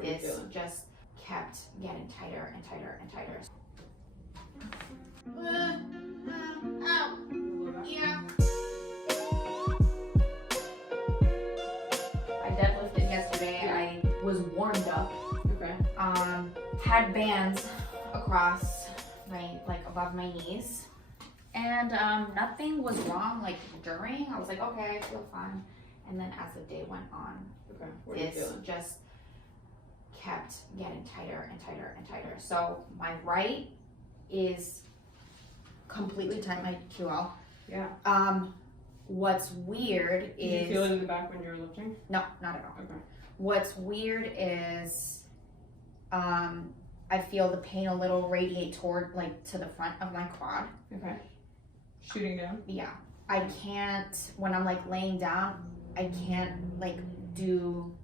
this just kept getting tighter and tighter and tighter. Ow. Yeah. I deadlifted yesterday. I was warmed up. Okay. Had bands across my, like above my knees. And nothing was wrong, like during. I was like, okay, I feel fine. And then as the day went on, this just kept getting tighter and tighter and tighter. So my right is completely tight, my QL. Yeah. What's weird is... Did you feel it in the back when you were lifting? No, not at all. Okay. What's weird is I feel the pain a little radiate toward, like, to the front of my quad. Okay. Shooting down? Yeah. I can't, when I'm, like, laying down, I can't, like, do,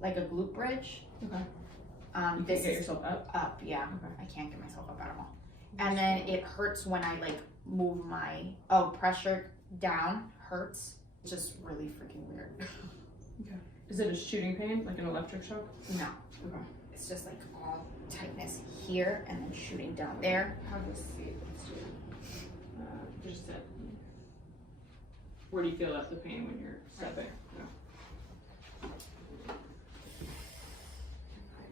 like, a glute bridge. Okay. You can't This get is yourself up? up, yeah. Okay. I can't get myself up at all. And then it hurts when I, like, move my, pressure down hurts. It's just really freaking weird. Okay. Is it a shooting pain, like an electric shock? No. Okay. It's just, like, all tightness here and then shooting down there. How does it see? Let's do it. Just sit. Where do you feel the pain when you're stepping? No.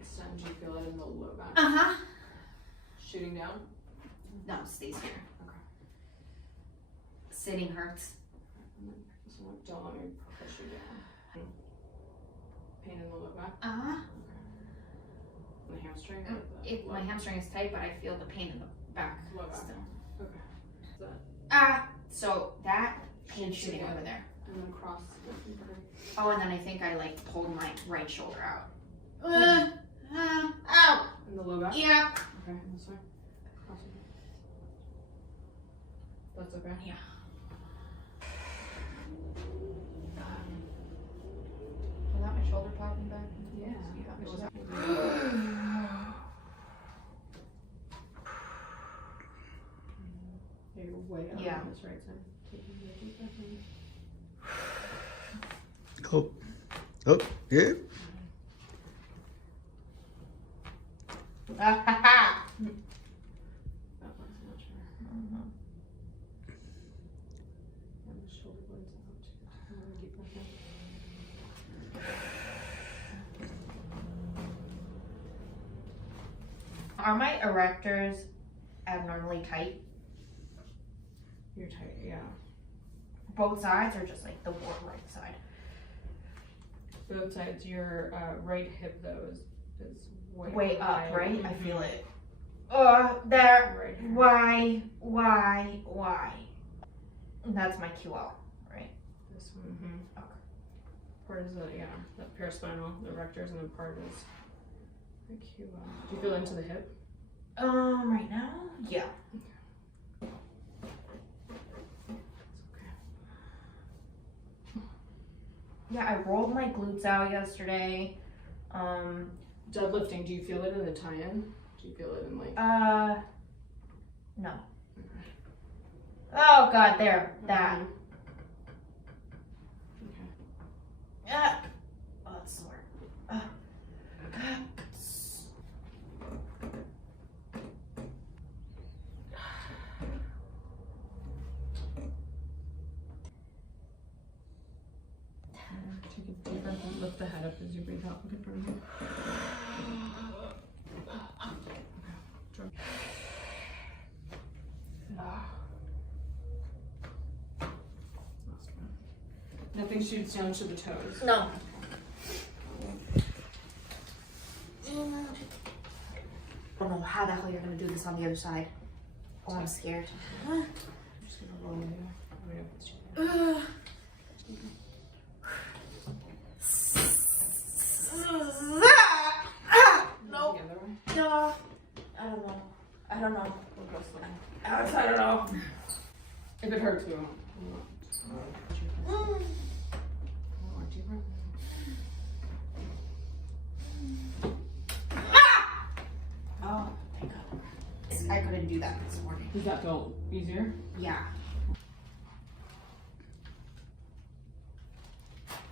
Extend, do you feel it in the low back? Uh-huh. Shooting down? No, it stays here. Okay. Sitting hurts. So don't let me push you down. Pain in the low back? Uh-huh. The hamstring? My hamstring is tight, but I feel the pain in the back. Low back. Still. Okay. Is that? So that pain shooting over there. And then cross. Oh, and then I think I like pulled my right shoulder out. Ow! In the low back? Yeah. Okay, and this way. Cross it. That's okay? Yeah. Was that my shoulder popping back? Yeah. It was. Yeah, you're way up Yeah. on this right side. Taking a deep breath in. Oh, oh, yeah. That looks much better. And the shoulder blades out. Take another deep breath in. Are my erectors abnormally tight? You're tight, yeah. Both sides or just like the right side? Both sides. Your right hip though is Way up, high. right? I feel it. There. Right here. Why? That's my QL, right? This one. Mm-hmm. Okay. Part is the paraspinal, the erectors, and then part is the QL. Do you feel into the hip? Right now? Yeah. Yeah, I rolled my glutes out yesterday. Deadlifting, do you feel it in the tie-in? Do you feel it in like? No. Okay. Oh God, there, that. Okay. Oh, that's sore. Take a deep breath and lift the head up as you breathe out. Look in front of you. Nothing shoots down to the toes. No. I don't know how the hell you're gonna do this on the other side. Oh, I'm scared. I'm just gonna roll with you. Let me know if it's too bad. No. The other way. No. I don't know. We'll go slow. I don't know. If it hurts, we won't. One more deep breath. Oh, thank God. I couldn't do that this morning. Does that feel easier? Yeah.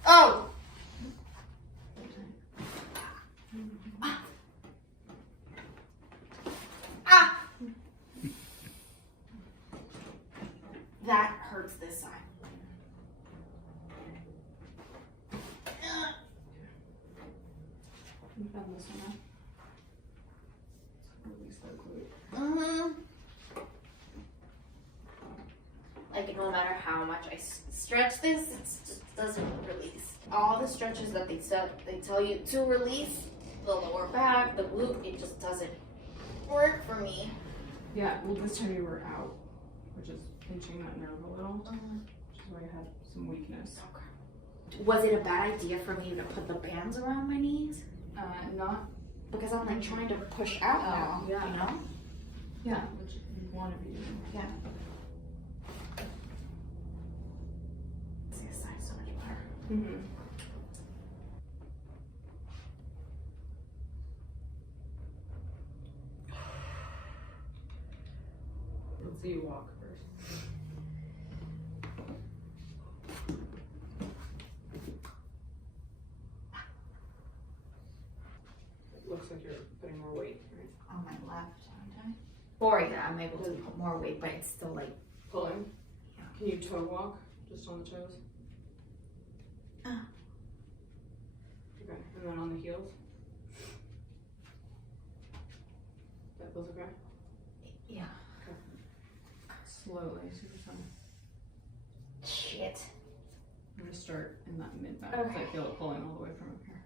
Oh! You found this one. Release that glute. Like no matter how much I stretch this, it just doesn't release. All the stretches that they tell you to release, the lower back, the glute, it just doesn't work for me. Yeah, well this time you were out, which is pinching that nerve a little, which is why I had some weakness. Okay. Was it a bad idea for me to put the bands around my knees? Not. Because I'm like trying to push out now, yeah. you know? Yeah, which you want to be doing. Yeah. This side's so much better. Mm-hmm. Let's see you walk first. It looks like you're putting more weight, right? On my left, aren't I? Or yeah, I'm able to put more weight, but it's still like Pulling. Yeah. Can you toe walk just on the toes? Okay, and then on the heels. That feels okay? yeah. Slowly, super slow. Shit. I'm gonna start in that mid back Okay. because I feel it pulling all the way from up here.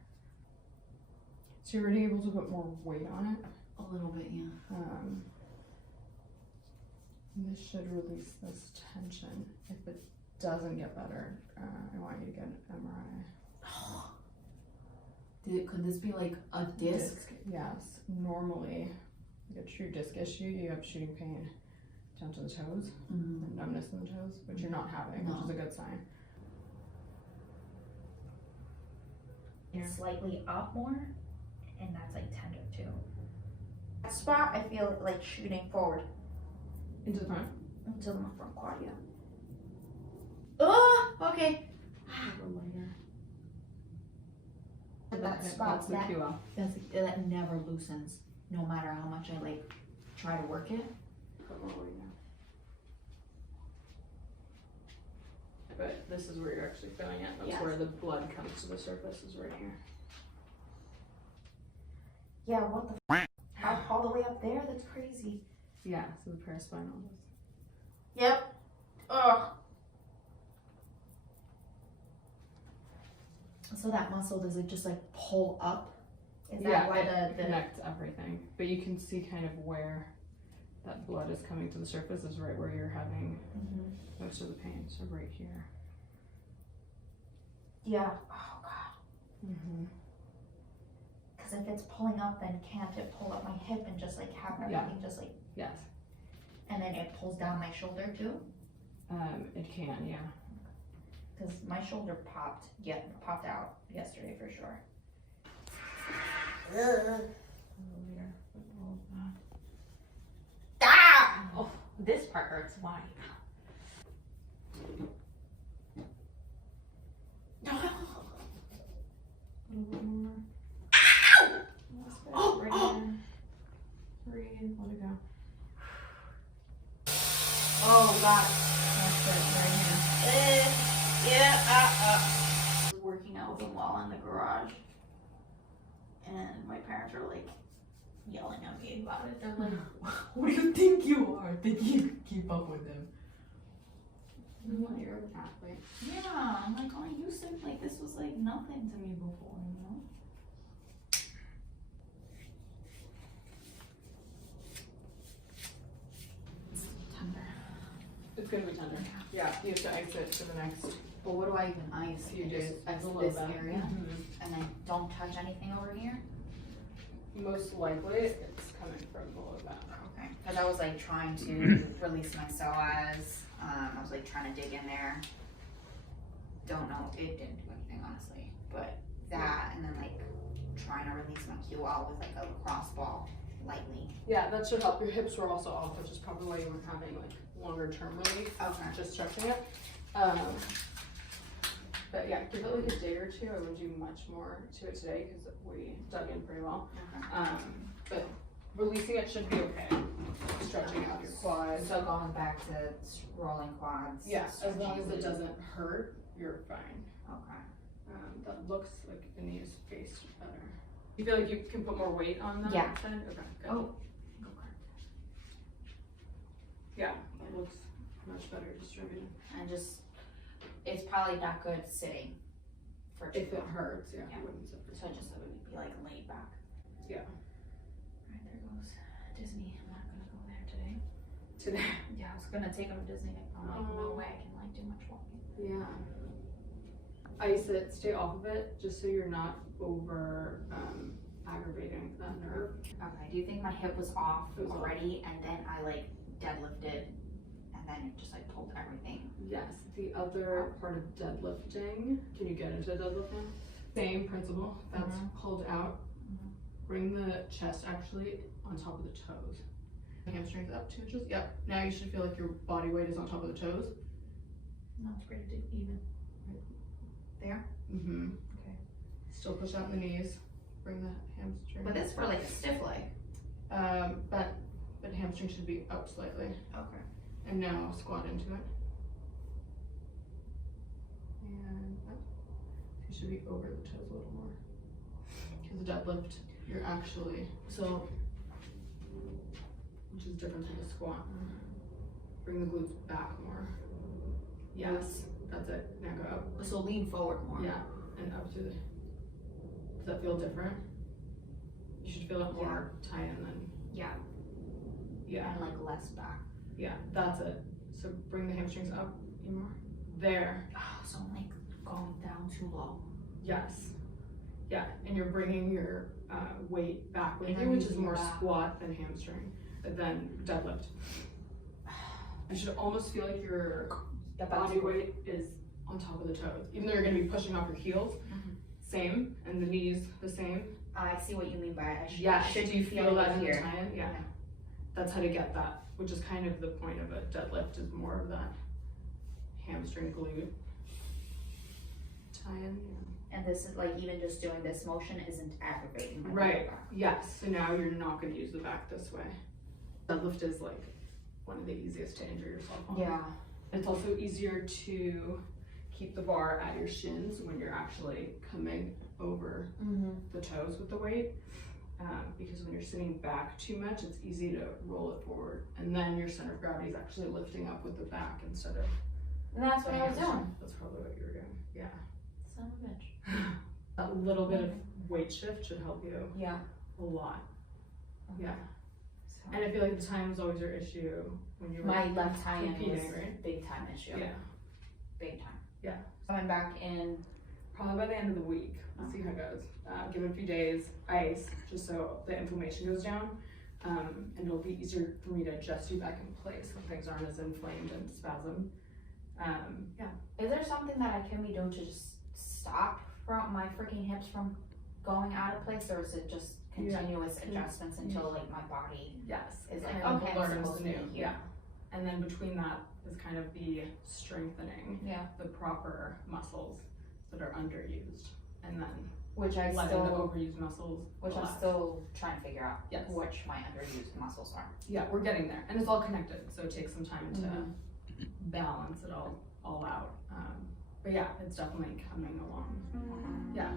So you're already able to put more weight on it. A little bit, yeah. And this should release this tension. If it doesn't get better, I want you to get an MRI. Could this be like a disc? Yes. Normally, like a true disc issue, you have shooting pain down to the toes, and numbness in the toes, which you're not having, which is a good sign. It's slightly up more, and that's like tender too. That spot, I feel like shooting forward Into the front. into the front quad, yeah. Oh, okay. A little lighter. That spot, That's the QL. that never loosens, no matter how much I like try to work it. Put more weight now. But this is where you're actually feeling it. That's Yes. where the blood comes to the surface, is right here. Yeah, what the f? All the way up there? That's crazy. Yeah, so the paraspinal is. Yep. Ugh. So that muscle, does it just like pull up? Is that why it the connects everything. But you can see kind of where that blood is coming to the surface is right where you're having most of the pain. So right here. Yeah. Oh god. Because if it's pulling up, then can't it pull up my hip and just like have everything just like, Yes. and then it pulls down my shoulder too? It can, yeah. Because my shoulder popped out yesterday for sure. Ah! Oh, this part hurts. Why? A little bit more. Oh, Right oh. here. Breathe, let it go. Oh god. That's it, right here. Yeah. Working out with a wall in the garage, and my parents are like yelling at me about it. They're like, What do you think you are? Think you can keep up with them? Well, you're an athlete. yeah. I'm like, oh, you said like this was like nothing to me before, you know? It's tender. It's gonna be tender. Yeah, you have to ice it for the next But what do I even ice? few I days. just ice A little this bit. area, Mhm. and then don't touch anything over here. Most likely, it's coming from below that. Okay. Because I was like trying to release my psoas. I was like trying to dig in there. Don't know. It didn't do anything honestly. But that, and then like trying to release my QL with like a lacrosse ball lightly. Yeah, that should help. Your hips were also off, which is probably why you were having like longer term relief. Okay. Just stretching it. But yeah, give it like a day or two. I wouldn't do much more to it today because we dug in pretty well. Okay. But releasing it should be okay. Stretching out your quads. So going back to rolling quads. Yeah, as long as it doesn't hurt, you're fine. Okay. That looks like the knee is faced better. You feel like you can put more weight on that Yeah. side? Okay, good. Oh, go kart. Yeah, it looks much better distributed. And just, it's probably not good sitting for too If it long. hurts, yeah, Yeah. it wouldn't sit. So just it would be like laid back. Yeah. Right, there goes Disney. I'm not gonna go there today. Today. Yeah, I was gonna take him to Disney. I'm like, no Oh. way I can like do much walking. Yeah. Ice it, stay off of it, just so you're not over aggravating that nerve. Okay, do you think my hip was off It was off. already and then I like deadlifted and then it just like pulled everything? Yes, the other part of deadlifting, can you get into deadlifting? Same principle, that's Mhm. pulled out. Mhm. Bring the chest actually on top of the toes. Hamstrings up 2 inches, yep. Now you should feel like your body weight is on top of the toes. No, it's pretty even. Right. There? Mm-hmm. Okay. Still push out the knees, bring the hamstring. But this for like a stiff leg. But hamstring should be up slightly. Okay. And now squat into it. And up. You should be over the toes a little more. Because the deadlift, you're actually, So, which is different from the squat. Bring the glutes back more. Yes, that's it. Now go up. so lean forward more. Yeah, and up to the, does that feel different? You should feel it more tie in than, Yeah. yeah. And like less back. Yeah, that's it. So bring the hamstrings up even more. There. Oh, so I'm like going down too low. Yes. Yeah, and you're bringing your weight back with And you, I'm which is using more that. squat than hamstring, than deadlift. You should almost feel like your body weight is on top of the toes, even though you're going to be pushing off your heels. Mhm. Same, and the knees the same. I see what you mean by it. I should, Yeah, should do you feel that in the here. tie-in? Yeah. That's how to get that, which is kind of the point of a deadlift, is more of that hamstring glute tie-in. And this is like even just doing this motion isn't aggravating my lower Right. back. Yes, so now you're not going to use the back this way. Deadlift is like one of the easiest to injure yourself on. Yeah. It's also easier to keep the bar at your shins when you're actually coming over Mm-hmm. the toes with the weight. Because when you're sitting back too much, it's easy to roll it forward. And then your center of gravity is actually lifting up with the back instead of And that's what the I was hamstring. doing. That's probably what you were doing. Yeah. Son of a bitch. A little bit of weight shift should help you Yeah. a lot. Okay. Yeah. So And I feel like the time was always your issue when you were my left tie-in was competing, right? big time issue. Yeah. Big time. Yeah. Coming back in. Probably by the end of the week. We'll see how it goes. Give it a few days, ice, just so the inflammation goes down. And it'll be easier for me to adjust you back in place when things aren't as inflamed and spasm. Yeah. Is there something that I can be doing to just stop from my freaking hips from going out of place, or is it just continuous adjustments until like my body Yes. is like, kind of okay, I'm learns supposed to be new. here? Yeah. And then between that is kind of the strengthening Yeah. the proper muscles that are underused. And then Which I letting the still, overused muscles which I'm relax. still trying to figure out. Yes. Which my underused muscles are. Yeah, we're getting there, and it's all connected, so it takes some time Mhm. to balance it all out. But yeah, it's definitely coming along. Yeah.